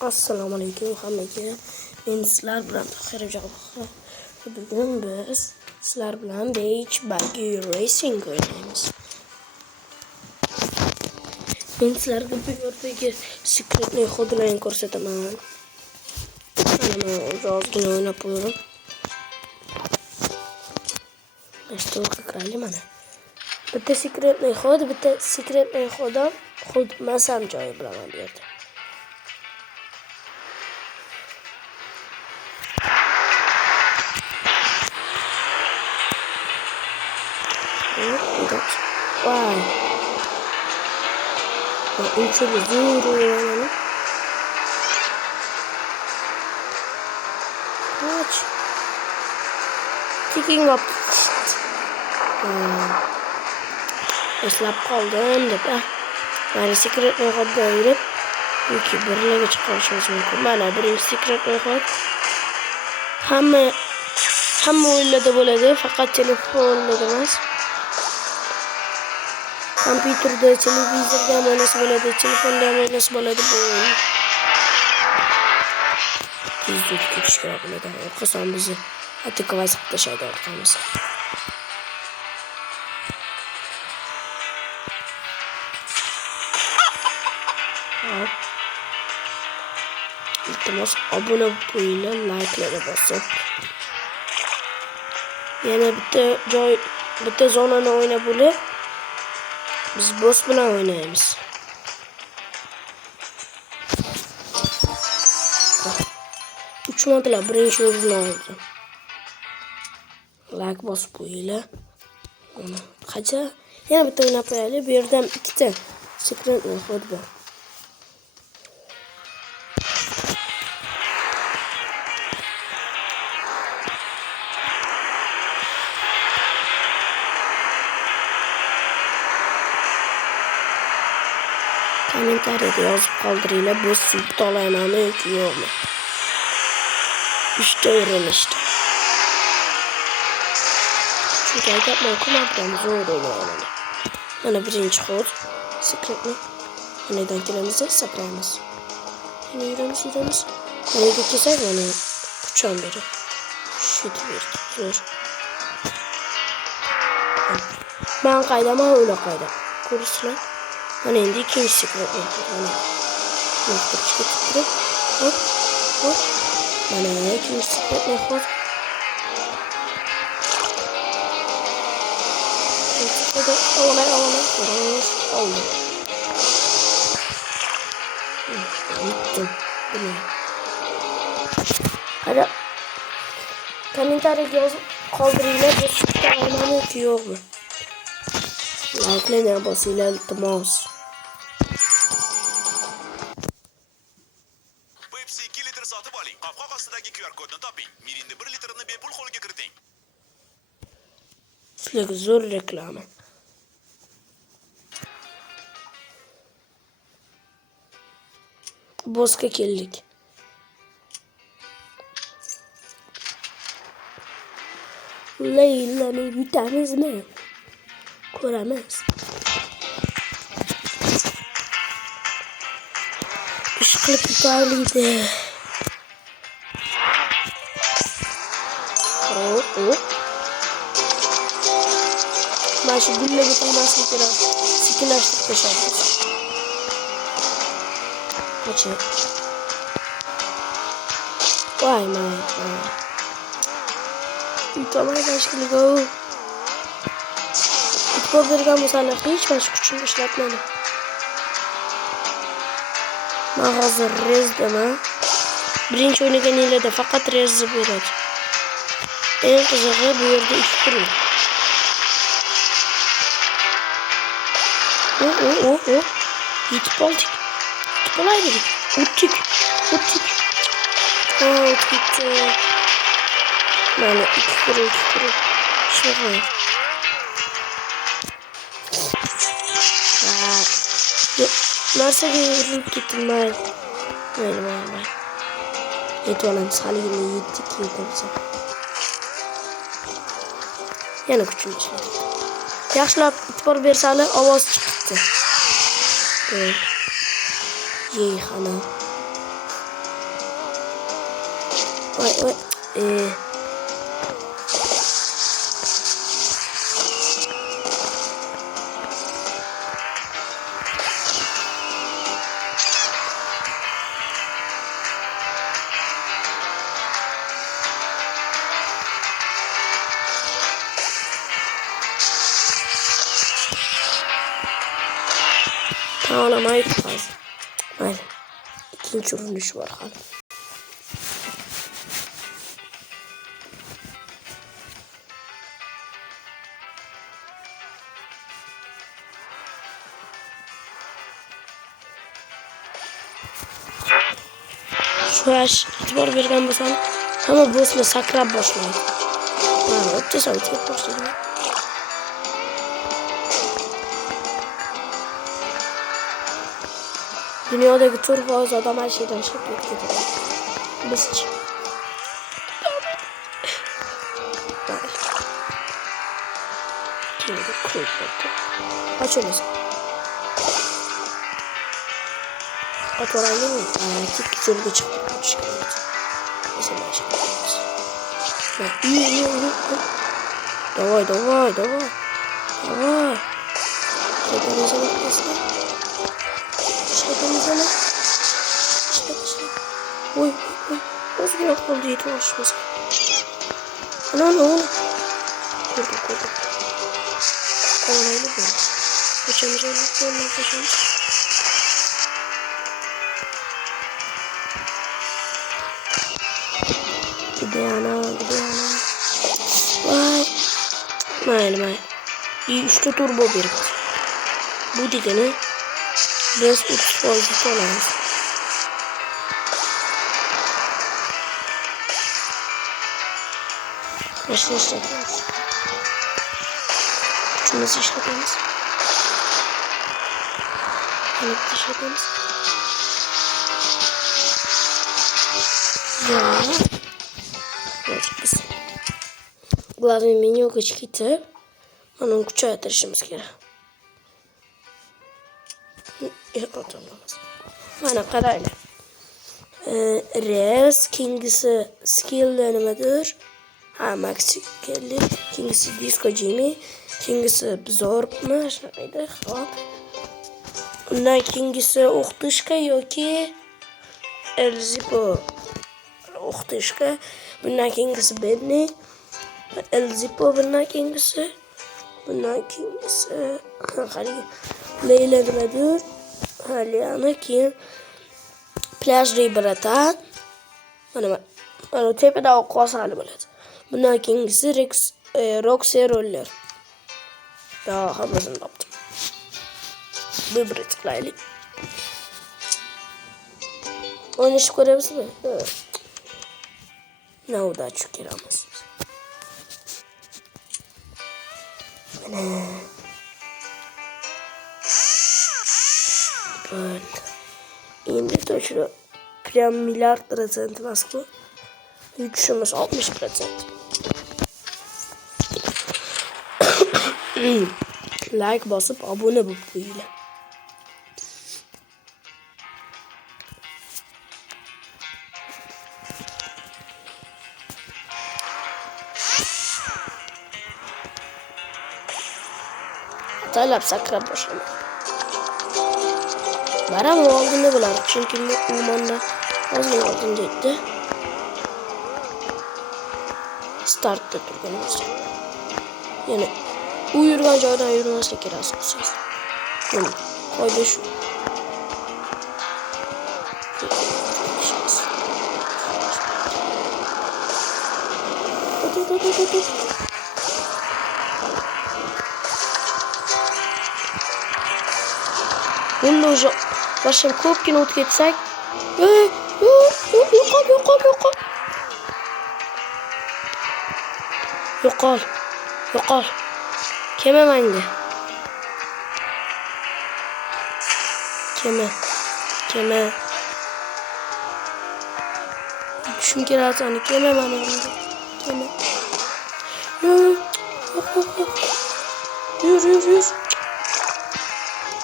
Assalomu alaykum hammaga. Men sizlar bilan Tohirjon. Bugun biz sizlar bilan Beach Buggy Racing o'ynaymiz. Men sizlarga bu yerdagi sekretli xodlarni ko'rsataman. Mana ozgina o'ynab qo'ydim. Nashto'ga kirayli mana. Bitta sekretli xod, bitta sekretli xodam, xodmasam joyi bilaman bu yerda. Vay. Uçuyor zor. Kaç. Taking up. Eslab qoldim deb. Mana secret ro'yxatga yurib, yoki birlarga chiqarishimiz mumkin. Mana birinchi secret ro'yxat. Hamma o'yinlarda bo'ladi, faqat telefonda emas. Kompüterda, televizorda ham o'ynasa bo'ladi, telefonda ham o'ynasa bo'ladi bu o'yin. Tezlik ketish kerak bo'ladi. Orqasan bizni atakovать qilib tashlaydi orqamiz. Iltimos obuna bo'linglar, like'larga bosib. Yana bitta zonani o'ynab bo'lib, biz boss bilan o'ynaymiz. Uçmadılar, birinchi o'rinni oldi. Like bosib qo'yinglar. Qancha? Yana bitta o'ynab qo'yaylik. Bu yerda ham ikkita sekret ro'yxat bor. Kommentariyada yozib qoldiringlar, bu sulta olamanmi yoki yo'qmi? İşte uğramıştı. Çünkü aytayapman, ko'mabdan zo'r o'ynayman. Mana birinchi xod, sekretni. Qanaydan kelamiz, saqlaymiz. Yana yuramiz. Qanayga kelsak, mana kuchon berib. Shit berdi, zo'r. Men qaydaman, o'yla qayda. Ko'rsizlar. Mana endi ikkinchi sekretni. Mana. Naqdga turib, hop. Mana ikinchi sekretli xod. Olay. Oldu. Bittim. Hadi. Kommentariyga yozib qoldiringlar, bu sulta olamanmi yoki yo'qmi? Like'larni bosinglar, iltimos. Pepsi 2 litr sotib oling. Qopqoq ostidagi QR kodni toping. Mirinda 1 litrini bepul qo'lga kiriting. Sizlarga zo'r reklama. Bossga keldik. Leylani yutamizmi? Ko'ramiz. Ish qilib yutarliydi. Mana shu gullaga tegmaslik kerak. Sekinlashtirib tashlaymiz. Qachi. Voy, Yutamay tashkiliga. E'tibor bergan bo'lsanglar, hech mana shu kuchimni ishlatmadim. Men hozir rezdaman. Birinchi o'ynaganinglarda faqat rezda beradi. Eng qizig'i bu yerda 2 tur. Yetib oldik. Qolaydik. O'tdik. O'tdik. Mana 2 tur. Shunday. Narsaga urilib ketdim men. Mayli. Yetib olamiz. Haligini yetamiz. Yana kuchim ishladi. Yaxshilab e'tibor bersanglar, ovoz chiqdi. Yey xana. Vay vay. Tamam hayır lazım. Aynen. İkinci vuruluş var hala. Şu yaş itibar vergen basan ama bu ismi sakrab başlayın. Ha, öptüysem tek başlayın. Dünyadaki turbo az adam her şeyden şıklık getiriyor. Biz için. Şimdi kuyruğu. Aç öyleyse. At orayı mı? Tek çölge çıktı. Mesela çıktı. İyi. Davay. Davay. Şeytanıza bakmasın. Şeytanıza. Oy. Nasıl bir akıl değil uğraşması. Ana. Kurdum. Orayı mı? Kaçamayacağım. Gidiyor. Vay. Mayın. İyi üçlü turbo bir. Bu digeni biraz uç boyutu olamaz. Nasıl işletmemiz? Şunu nasıl işletmemiz? Ya. Biz главное меню качки-то onun kucağa yatırışımız gerek. Bana kararlı. Res, Kings'i skill denemedir. Max skill'li. Kings'i disco Jimmy. Kings'i absorb şöyle. Ondan Kings'i ohtuşka yoki Elzipo ohtuşka. Bundan Kings'i Benny. Elzipo bundan Kings'i. Leyla demedir. Haliyanı ki plajri baratan. Bana tepede o kos hali bulat. Bundan Kings'i Roxy roller. Daha haberini yaptım. Bir tıklayalım. Onu iş görebiliriz mi? Evet. Ne o da çok yaramaz. Böyle. İndi de şurada prem milyar % baskı. Güçümüz 60%. Like basıp abone ol bu ile. Talap sakra boşuna. Var ama oldu ne bular? Çünkü umanda az ne oldu dedi. Start'ta durganımız. Yani uyurgan joydan yürümezse kiraz kısacağız. Yani koydu şu. Bunda уже başım kopkin ot geçsek. Yok al. Keme menge. Keme. Düşün kiraz hani keme menge. Keme. Yürü.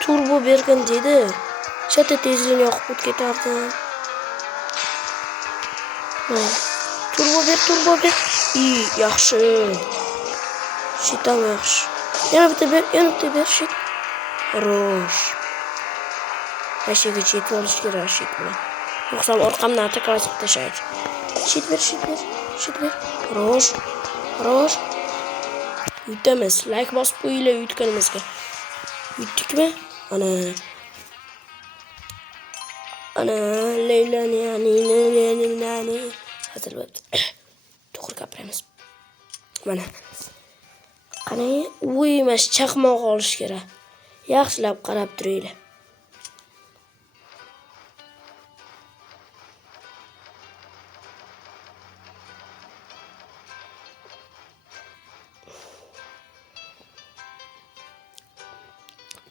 Turbo bergen dedi. Çatı tezliğini yakıp gitardı. turbo ber. İyi, yaxshi. Shitam yaxshi. Yana bitta ber, shit. Rosh. Hashiga yetib olish kerak shit bilan. Yo'qsa orqamdan atakovать qilib tashlaydi. Shit ber. Rosh. Yutamiz. Like bosib qo'yinglar yutganimizga. Yutdikmi? Ana leylani. Hazırladık. To'g'ri gapiramiz. Mana. Qani, mas chaqmoq olish kerak. Yaxshilab qarab turinglar.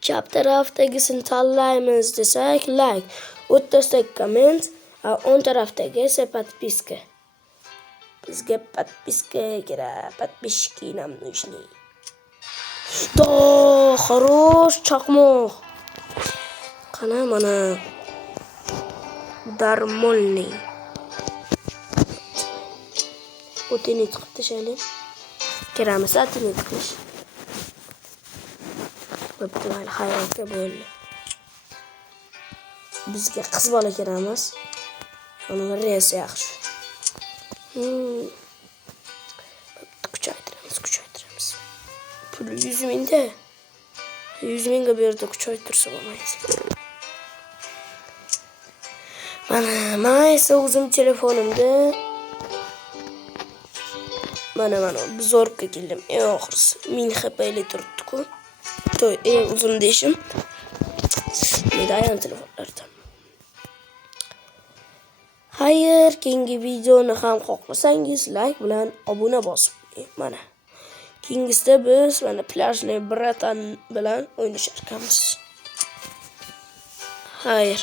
Chap tarafdagisini tanlaymiz desak like, o'rtasidagi komment, o'ng tarafdagi esa подписка. Bizga подписка kerak, подписчики нам нужны. Да, хорош chaqmoq. Qana mana darmolniy. O'tini chiqib tashlaylik. Kiramiz atini qilish. Bo'pti, mayli, hayotga bo'ldi. Bizga qiz bola kerakmas. Uni reysi yaxshi. Kuchaytiramiz. Pul 100 mingda. 100 mingga berdi, kuchaytirsa bo'lmaydi. Mana esa o'zim telefonimda mana bizorga keldim. Eng oxirisi 1000 HP ile turibdi-ku. Eng uzun deyishim. Medayan telefonlardan. Xayr, keyingi videoni ham xohlasangiz like bilan obuna bosib qo'ying. Mana. Keyingisida biz mana plyajli bratan bilan o'ynashar ekanmiz. Xayr.